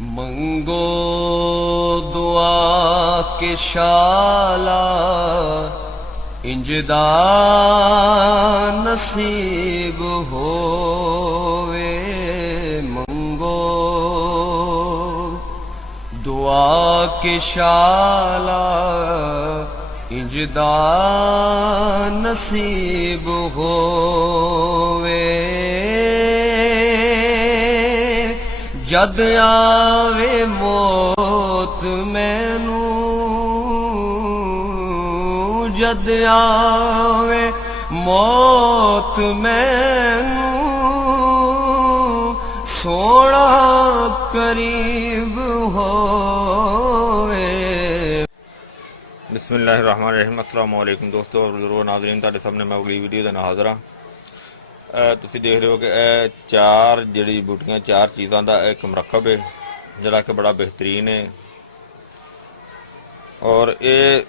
मंगो दुआ के शाला इंजदा नसीब होवे। मंगो दुआ के शाला इंजदा नसीब होवे। जद आवे मौत मैनू, जद आवे मौत मैनू, सोना करीब होवे। बिस्मिल्लाहिर्रहमानिर्रहीम। अस्सलाम वालेकुम दोस्तों और बुजुर्गो नाज़रीन, तुहाडे सामने मैं अगली वीडियो दे नाल हाज़र हां। तुसीं देख रहे हो कि चार जड़ी बूटियां, चार चीज़ां दा एक मरकब है जिहड़ा कि बड़ा बेहतरीन है। और ये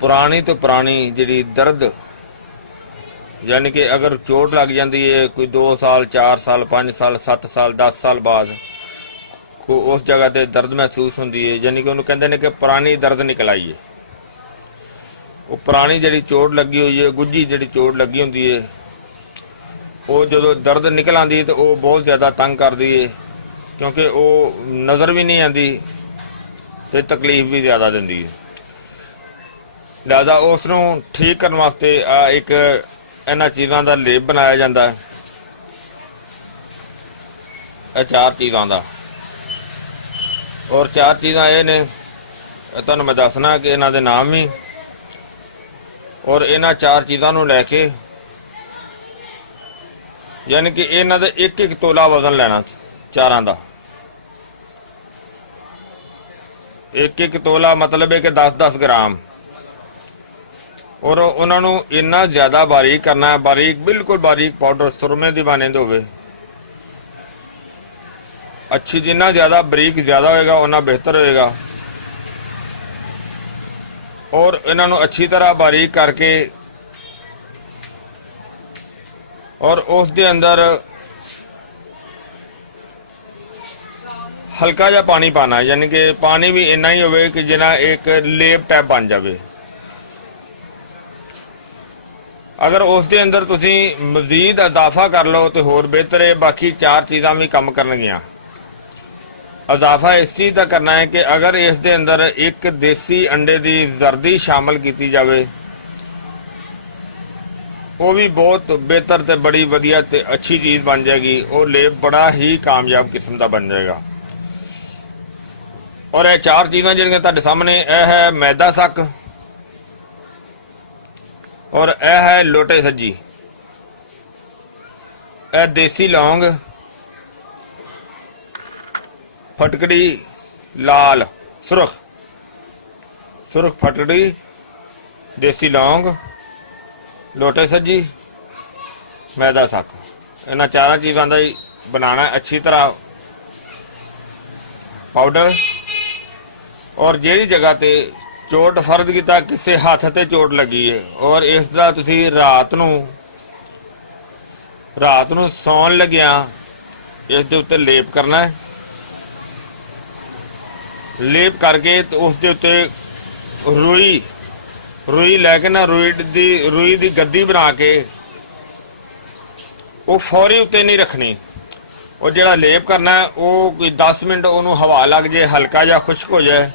पुरानी तो पुरानी जिहड़ी दर्द, यानी कि अगर चोट लग जाती है कोई 2 साल 4 साल 5 साल 7 साल 10 साल बाद को उस जगह ते दर्द महसूस होंदी है, यानी कि उन्होंने कहते हैं कि पुरानी दर्द निकल आई है। वो पुरानी जी चोट लगी हुई है, गुज्जी जी चोट लगी होंगी है, वो जो दर्द निकल आती है तो वो बहुत ज़्यादा तंग करती है, क्योंकि वो नज़र भी नहीं आती तो तकलीफ भी ज़्यादा देती है। लिहाजा उसनू ठीक करने वास्ते एक इन्हां चीज़ों का लेप बनाया जाता है। यह चार चीज़ों का, और चार चीज़ां ये ने तुहानूं मैं दसना कि इन्हां दे नाम भी, और इन्हां चार चीज़ों को लैके यानी कि इन्हां दे एक एक तोला वजन लेना, चारां दा एक एक तोला, मतलब है कि 10-10 ग्राम। और उन्होंने इन्ना ज़्यादा बारीक करना है, बारीक बिल्कुल बारीक पाउडर सुरमे की मानंद होवे। अच्छी जिन्ना ज़्यादा बारीक ज़्यादा होएगा उन्ना बेहतर होएगा। और इन्हों अच्छी तरह बारीक करके और उस दे अंदर हल्का जा पानी पाना है, यानी कि पानी भी इन्ना ही होवे कि जिन्ना एक लेप टैप बन जाए। अगर उस दे अंदर तुसी मजीद इजाफा कर लो तो होर बेहतर है। बाकी चार चीज़ां भी कम करनगियां। इजाफा इस चीज़ का करना है कि अगर इस दे अंदर एक देसी अंडे की जर्दी शामिल की जाए, वो भी बहुत बेहतर ते बड़ी वधिया ते अच्छी चीज़ बन जाएगी। वो लेप बड़ा ही कामयाब किस्म का बन जाएगा। और यह चार चीज़ां जिहड़ियां तुहाडे सामने, यह है मैदा सक, और यह है लोटे सज्जी, यह देसी लौंग, फटकड़ी लाल सुरख, सुरख फटकड़ी, देसी लौंग, लोटे सज्जी, मैदा सक। इन्हां चार चीज़ों का ही बनाना अच्छी तरह पाउडर। और जिहड़ी जगह ते चोट फर्द किया, किसी हथ ते चोट लगी है, और इसका तुसी रात नूं सौन लग्या इस दे उत्ते लेप करना है। लेप करके तो उस दे उत्ते रुई लैके ना, रुई दी गद्दी बना के वो फौरी उत्ते नहीं रखनी। और जिहड़ा लेप करना है वो कोई 10 मिनट उन्होंने हवा लग जाए, हल्का जा खुश्क हो जाए,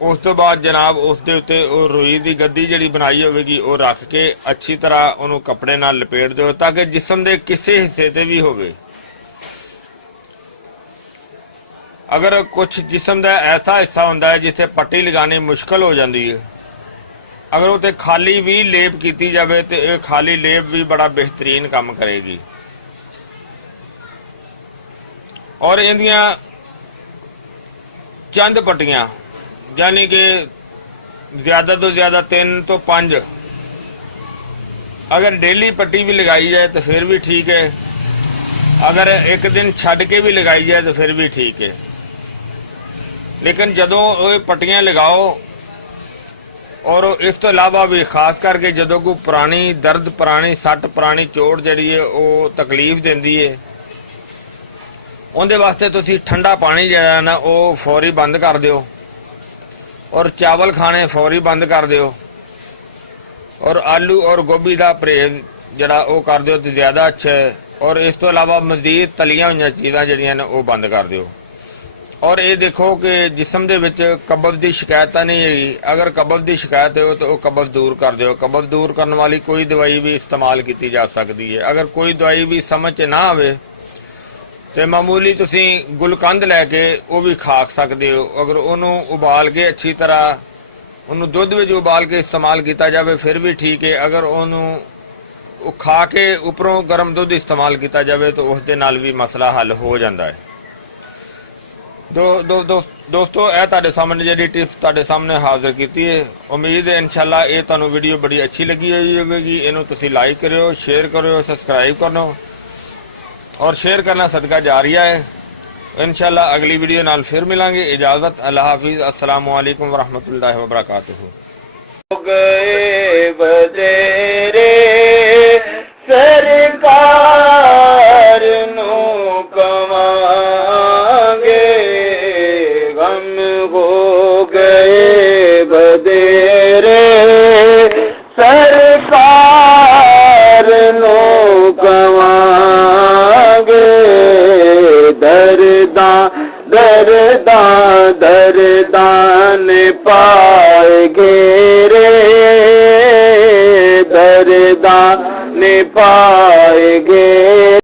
उस तो बाद जनाब उस दे उत्ते रुई दी गद्दी जिहड़ी बनाई होगी वो रख के अच्छी तरह उन्होंने कपड़े नाल लपेट दो, ताकि जिसम के किसी हिस्से ते भी होवे। अगर कुछ जिसम का ऐसा हिस्सा होंदा है जिथे पट्टी लगानी मुश्किल हो जाती है, अगर उत्ते खाली भी लेप की जाए तो यह खाली लेप भी बड़ा बेहतरीन काम करेगी। और इहदियां चंद पट्टियां, यानी कि ज़्यादा तो ज़्यादा 3 तो 5, अगर डेली पट्टी भी लगाई जाए तो फिर भी ठीक है, अगर एक दिन छड़ के भी लगाई जाए तो फिर भी ठीक है। लेकिन जदों पट्टियां लगाओ और इस तो इलावा भी खास करके जदों कोई पुरानी दर्द पुरानी सट पुरानी चोट जिहड़ी है वो तकलीफ देंदी है ਉਹਦੇ ਵਾਸਤੇ ਤੁਸੀਂ ਠੰਡਾ ਪਾਣੀ ਜਿਹੜਾ ਨਾ ਉਹ ਫੌਰੀ ਬੰਦ ਕਰ ਦਿਓ, ਔਰ ਚਾਵਲ ਖਾਣੇ ਫੌਰੀ ਬੰਦ ਕਰ ਦਿਓ, ਔਰ ਆਲੂ ਔਰ ਗੋਭੀ ਦਾ ਪਰਹੇਜ਼ ਜਿਹੜਾ ਉਹ ਕਰ ਦਿਓ ਤੇ ਜ਼ਿਆਦਾ ਅੱਛਾ ਹੈ। ਔਰ ਇਸ ਤੋਂ ਇਲਾਵਾ ਮਜ਼ੀਦ ਤਲੀਆਂ ਹੋਈਆਂ ਚੀਜ਼ਾਂ ਜਿਹੜੀਆਂ ਨੇ ਉਹ ਬੰਦ ਕਰ ਦਿਓ। ਔਰ ਇਹ ਦੇਖੋ ਕਿ ਜਿਸਮ ਦੇ ਵਿੱਚ ਕਬਜ਼ ਦੀ ਸ਼ਿਕਾਇਤ ਤਾਂ ਨਹੀਂ ਹੈਗੀ। ਅਗਰ ਕਬਜ਼ ਦੀ ਸ਼ਿਕਾਇਤ ਹੋ ਤਾਂ ਉਹ ਕਬਜ਼ ਦੂਰ ਕਰ ਦਿਓ। ਕਬਜ਼ ਦੂਰ ਕਰਨ ਵਾਲੀ ਕੋਈ ਦਵਾਈ ਵੀ ਇਸਤੇਮਾਲ ਕੀਤੀ ਜਾ ਸਕਦੀ ਹੈ। ਅਗਰ ਕੋਈ ਦਵਾਈ ਵੀ ਸਮਝ 'ਚ ਨਾ ਆਵੇ ਤੇ ਮਾਮੂਲੀ ਤੁਸੀਂ ਗੁਲਕੰਦ ਲੈ ਕੇ ਉਹ ਵੀ ਖਾ ਸਕਦੇ ਹੋ। ਅਗਰ ਉਹਨੂੰ ਉਬਾਲ ਕੇ ਅੱਛੀ ਤਰ੍ਹਾਂ ਉਹਨੂੰ ਦੁੱਧ ਵਿੱਚ ਉਬਾਲ ਕੇ ਇਸਤੇਮਾਲ ਕੀਤਾ ਜਾਵੇ ਫਿਰ ਵੀ ਠੀਕ ਹੈ। ਅਗਰ ਉਹਨੂੰ ਉਹ ਖਾ ਕੇ ਉੱਪਰੋਂ ਗਰਮ ਦੁੱਧ ਇਸਤੇਮਾਲ ਕੀਤਾ ਜਾਵੇ ਤਾਂ ਉਸ ਦੇ ਨਾਲ ਵੀ ਮਸਲਾ ਹੱਲ ਹੋ ਜਾਂਦਾ ਹੈ। ਦੋਸਤੋ ਇਹ ਤੁਹਾਡੇ ਸਾਹਮਣੇ ਜਿਹੜੀ ਟਿਪਸ ਤੁਹਾਡੇ ਸਾਹਮਣੇ ਹਾਜ਼ਰ ਕੀਤੀ ਹੈ। ਉਮੀਦ ਹੈ ਇਨਸ਼ਾਅੱਲਾ ਇਹ ਤੁਹਾਨੂੰ ਵੀਡੀਓ ਬੜੀ ਅੱਛੀ ਲੱਗੀ ਹੋਵੇਗੀ। ਇਹਨੂੰ ਤੁਸੀਂ ਲਾਈਕ ਕਰਿਓ, ਸ਼ੇਅਰ ਕਰਿਓ, ਸਬਸਕ੍ਰਾਈਬ ਕਰੋ ਔਰ ਸ਼ੇਅਰ ਕਰਨਾ ਸਦਕਾ ਜਾਰੀਆ ਹੈ। इंशाल्लाह अगली वीडियो नाल फिर मिलांगे। इजाजत, अल्लाह हाफिज, अस्सलामु अलैकुम वरहमतुल्लाहि वबरकातुहू। गए बदेरे सरकार नु कमांगे, गम हो गए बदेरे सरकार नु कमांगे, दरदान पाएगे रे, दरदान पाएगे।